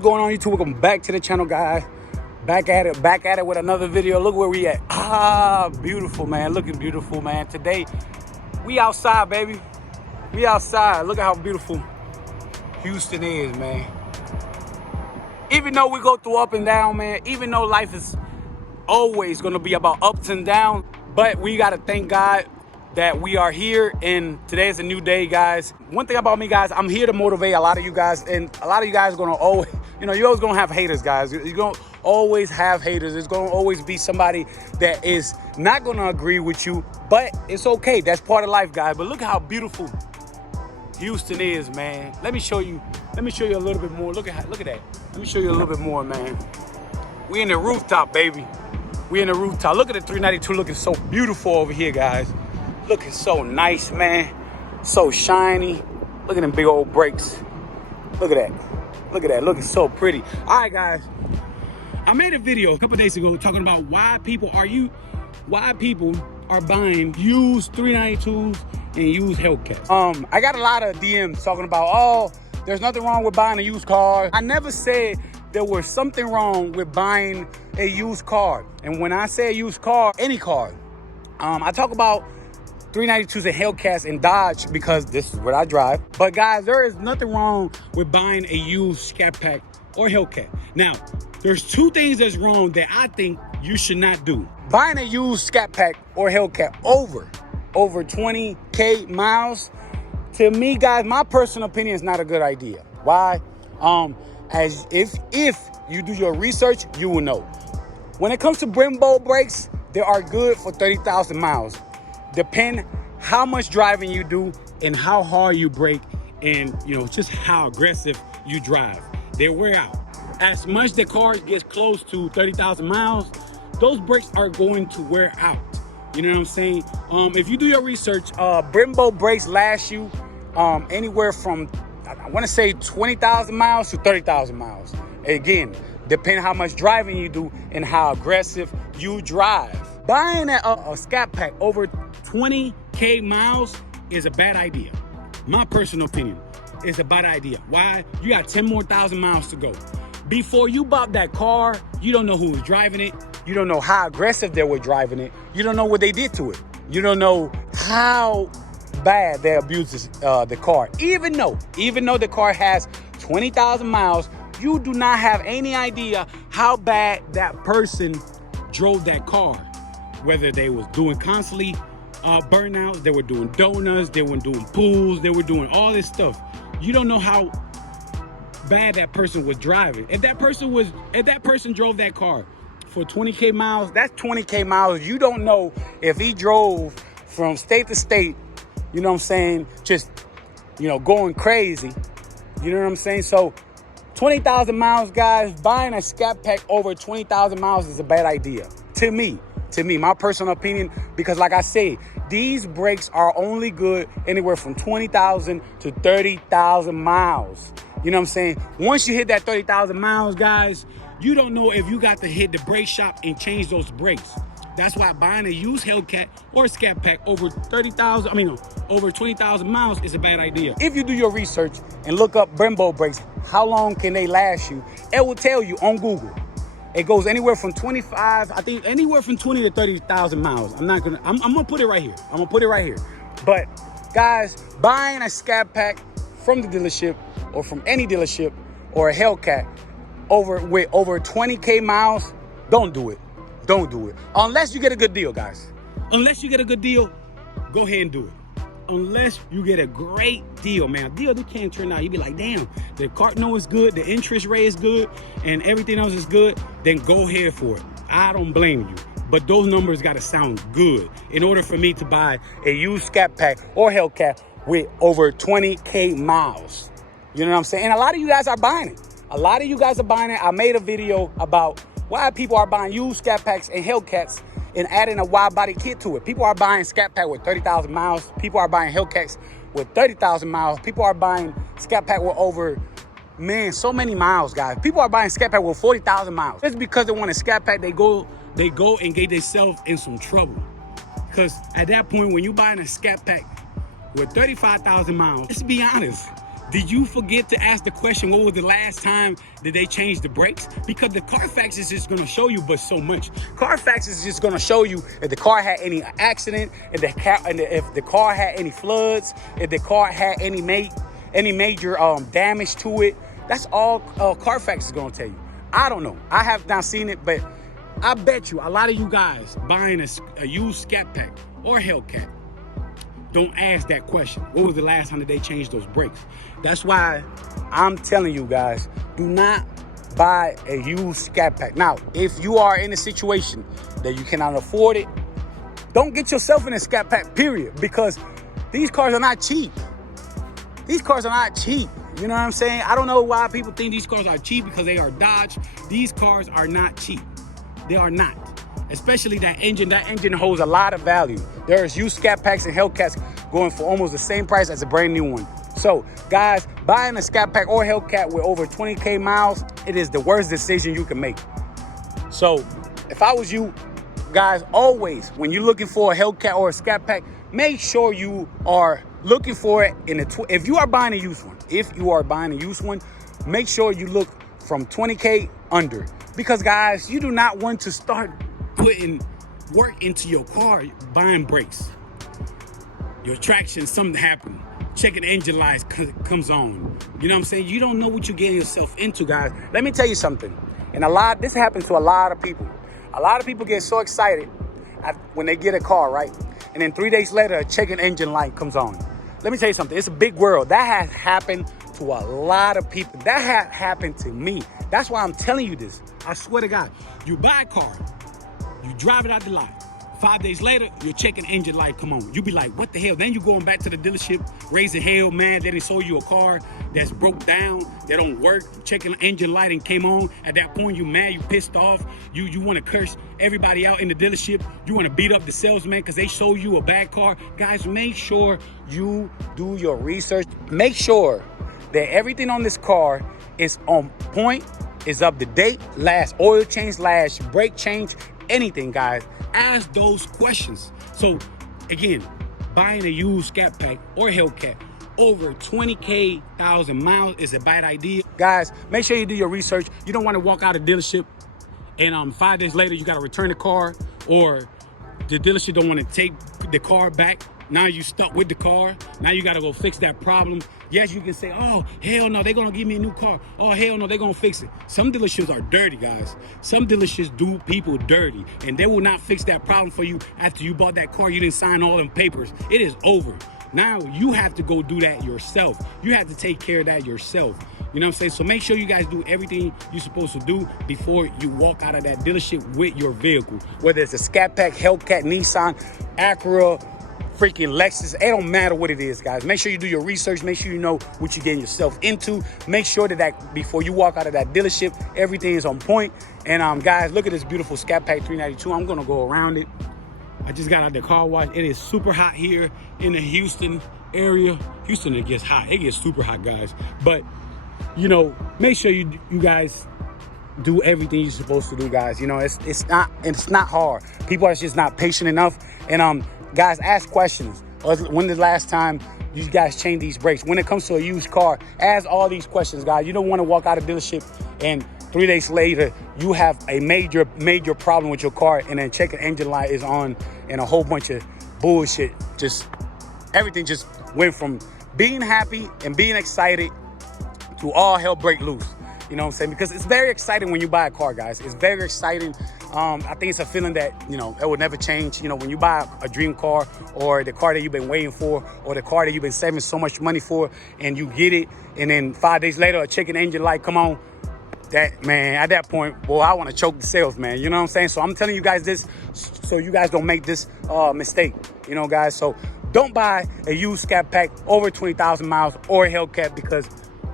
What's going on, YouTube? Welcome back to the channel, guys. Back at it with another video. Look where we at. Beautiful, man. Looking beautiful, man. Today we outside, baby. We outside. Look at how beautiful Houston is, man. Even though we go through up and down, man, even though life is always going to be about ups and downs, but we got to thank God that we are here, and today is a new day, guys. One thing about me, guys, I'm here to motivate a lot of you guys, and a lot of you guys are going to always, you're always going to have haters, guys. You're going to always have haters. There's going to always be somebody that is not going to agree with you, but it's okay. That's part of life, guys. But look how beautiful Houston is, man. Let me show you a little bit more. Look at that. Let me show you a little bit more, man. We in the rooftop, baby. We in the rooftop. Look at the 392 looking so beautiful over here, guys. Looking so nice, man. So shiny. Look at them big old brakes. Look at that. Look at that. Looking so pretty. All right, guys. I made a video a couple days ago talking about why people are buying used 392s and used Hellcats. I got a lot of DMs talking about, oh, there's nothing wrong with buying a used car. I never said there was something wrong with buying a used car. And when I say a used car, any car, I talk about 392s and Hellcats and Dodge because this is what I drive. But guys, there is nothing wrong with buying a used Scat Pack or Hellcat. Now, there's two things that's wrong that I think you should not do. Buying a used Scat Pack or Hellcat over 20K miles, to me, guys, my personal opinion is not a good idea. Why? As if you do your research, you will know. When it comes to Brembo brakes, they are good for 30,000 miles. Depend how much driving you do and how hard you brake, and just how aggressive you drive. They wear out. As much the car gets close to 30,000 miles, those brakes are going to wear out. You know what I'm saying? If you do your research, Brembo brakes last you anywhere from, I want to say 20,000 miles to 30,000 miles. Again, depending how much driving you do and how aggressive you drive. Buying a Scat Pack over 20K miles is a bad idea. My personal opinion, it's a bad idea. Why? You got 10 more thousand miles to go. Before you bought that car, you don't know who was driving it. You don't know how aggressive they were driving it. You don't know what they did to it. You don't know how bad they abused the car. Even though the car has 20,000 miles, you do not have any idea how bad that person drove that car. Whether they was doing constantly burnouts, they were doing donuts, they were doing pools, they were doing all this stuff. You don't know how bad that person was driving. If that person drove that car for 20K miles, that's 20K miles. You don't know if he drove from state to state, you know what I'm saying, just, going crazy. You know what I'm saying? So 20,000 miles, guys, buying a Scat Pack over 20,000 miles is a bad idea. To me, my personal opinion, because like I say, these brakes are only good anywhere from 20,000 to 30,000 miles. You know what I'm saying? Once you hit that 30,000 miles, guys, you don't know if you got to hit the brake shop and change those brakes. That's why buying a used Hellcat or Scat Pack over 20,000 miles is a bad idea. If you do your research and look up Brembo brakes, how long can they last you? It will tell you on Google. It goes anywhere from 25, I think anywhere from 20 to 30,000 miles. I'm gonna put it right here. But guys, buying a Scat Pack from the dealership or from any dealership or a Hellcat with over 20K miles, don't do it. Don't do it. Unless you get a good deal, guys. Unless you get a good deal, go ahead and do it. Unless you get a great deal, man. A deal that can't turn out. You be like, damn, the car note is good, the interest rate is good, and everything else is good, then go ahead for it. I don't blame you. But those numbers got to sound good in order for me to buy a used Scat Pack or Hellcat with over 20K miles. You know what I'm saying? And a lot of you guys are buying it. I made a video about why people are buying used Scat Packs and Hellcats and adding a wide body kit to it. People are buying Scat Pack with 30,000 miles. People are buying Hellcats with 30,000 miles. People are buying Scat Pack with over, man, so many miles, guys. People are buying Scat Pack with 40,000 miles. Just because they want a Scat Pack, they go and get themselves in some trouble. Because at that point, when you're buying a Scat Pack with 35,000 miles, let's be honest, Did you forget to ask the question, what was the last time that they changed the brakes? Because the Carfax is just gonna show you but so much. Carfax is just gonna show you if the car had any accident, if the car had any floods, if the car had any major damage to it. That's all Carfax is gonna tell you. I don't know. I have not seen it, but I bet you a lot of you guys buying a used Scat Pack or Hellcat don't ask that question. What was the last time that they changed those brakes? That's why I'm telling you guys, do not buy a used Scat Pack. Now, if you are in a situation that you cannot afford it, don't get yourself in a Scat Pack, period, because these cars are not cheap. These cars are not cheap. You know what I'm saying? I don't know why people think these cars are cheap because they are Dodge. These cars are not cheap. They are not. Especially that engine. That engine holds a lot of value. There's used Scat Packs and Hellcats going for almost the same price as a brand new one. So, guys, buying a Scat Pack or Hellcat with over 20K miles, it is the worst decision you can make. So, if I was you, guys, always, when you're looking for a Hellcat or a Scat Pack, make sure you are looking for it in if you are buying a used one, make sure you look from 20K under. Because, guys, you do not want to start putting work into your car buying brakes. Your traction, something happened. Checking engine lights comes on. You know what I'm saying? You don't know what you're getting yourself into, guys. Let me tell you something. And this happens to a lot of people. A lot of people get so excited when they get a car, right? And then 3 days later, a checking engine light comes on. Let me tell you something. It's a big world. That has happened to a lot of people. That has happened to me. That's why I'm telling you this. I swear to God. You buy a car. You drive it out the lot. 5 days later, your checking engine light come on. You be like, what the hell? Then you going back to the dealership, raising hell, man. They didn't sold you a car that's broke down, they don't work. Checking engine light and came on. At that point, you mad, you pissed off. You want to curse everybody out in the dealership. You want to beat up the salesman because they sold you a bad car. Guys, make sure you do your research. Make sure that everything on this car is on point, is up to date. Last oil change, last brake change, anything, guys. Ask those questions. So again, buying a used Scat Pack or Hellcat over 20K thousand miles is a bad idea. Guys, make sure you do your research. You don't want to walk out of dealership and 5 days later you got to return the car, or the dealership don't want to take the car back. Now you stuck with the car. Now you got to go fix that problem. Yes, you can say, oh, hell no, they're going to give me a new car. Oh, hell no, they're going to fix it. Some dealerships are dirty, guys. Some dealerships do people dirty, and they will not fix that problem for you after you bought that car. You didn't sign all them papers. It is over. Now you have to go do that yourself. You have to take care of that yourself. You know what I'm saying? So make sure you guys do everything you're supposed to do before you walk out of that dealership with your vehicle. Whether it's a Scat Pack, Hellcat, Nissan, Acura, freaking Lexus, it don't matter what it is, guys. Make sure you do your research. Make sure you know what you're getting yourself into. Make sure that before you walk out of that dealership, everything is on point. And guys, look at this beautiful Scat Pack 392. I'm gonna go around it. I just got out the car wash. It is super hot here in the Houston area. Houston, it gets hot. It gets super hot, guys. But you know, make sure you guys do everything you're supposed to do, guys. You know, it's not hard. People are just not patient enough. And guys, ask questions. When the last time you guys changed these brakes? When it comes to a used car, ask all these questions, guys. You don't want to walk out of dealership and 3 days later you have a major problem with your car, and then checking engine light is on and a whole bunch of bullshit. Just everything just went from being happy and being excited to all hell break loose. You know what I'm saying? Because it's very exciting when you buy a car, guys. It's very exciting. I think it's a feeling that, you know, it will never change. You know, when you buy a dream car, or the car that you've been waiting for, or the car that you've been saving so much money for, and you get it, and then 5 days later, a checking engine light come on. That, man, at that point, boy, I want to choke the sales, man. You know what I'm saying? So I'm telling you guys this so you guys don't make this mistake. You know, guys? So don't buy a used Scat Pack over 20,000 miles or a Hellcat, because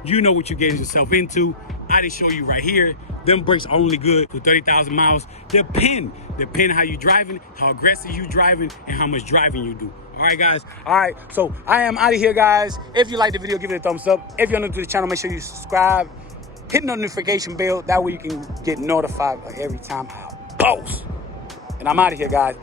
you know what you're getting yourself into. I didn't show you right here. Them brakes are only good for 30,000 miles. Depend how you driving, how aggressive you driving, and how much driving you do. All right, guys. All right, so I am out of here, guys. If you like the video, give it a thumbs up. If you're new to the channel, make sure you subscribe. Hit the notification bell. That way you can get notified every time I post. And I'm out of here, guys.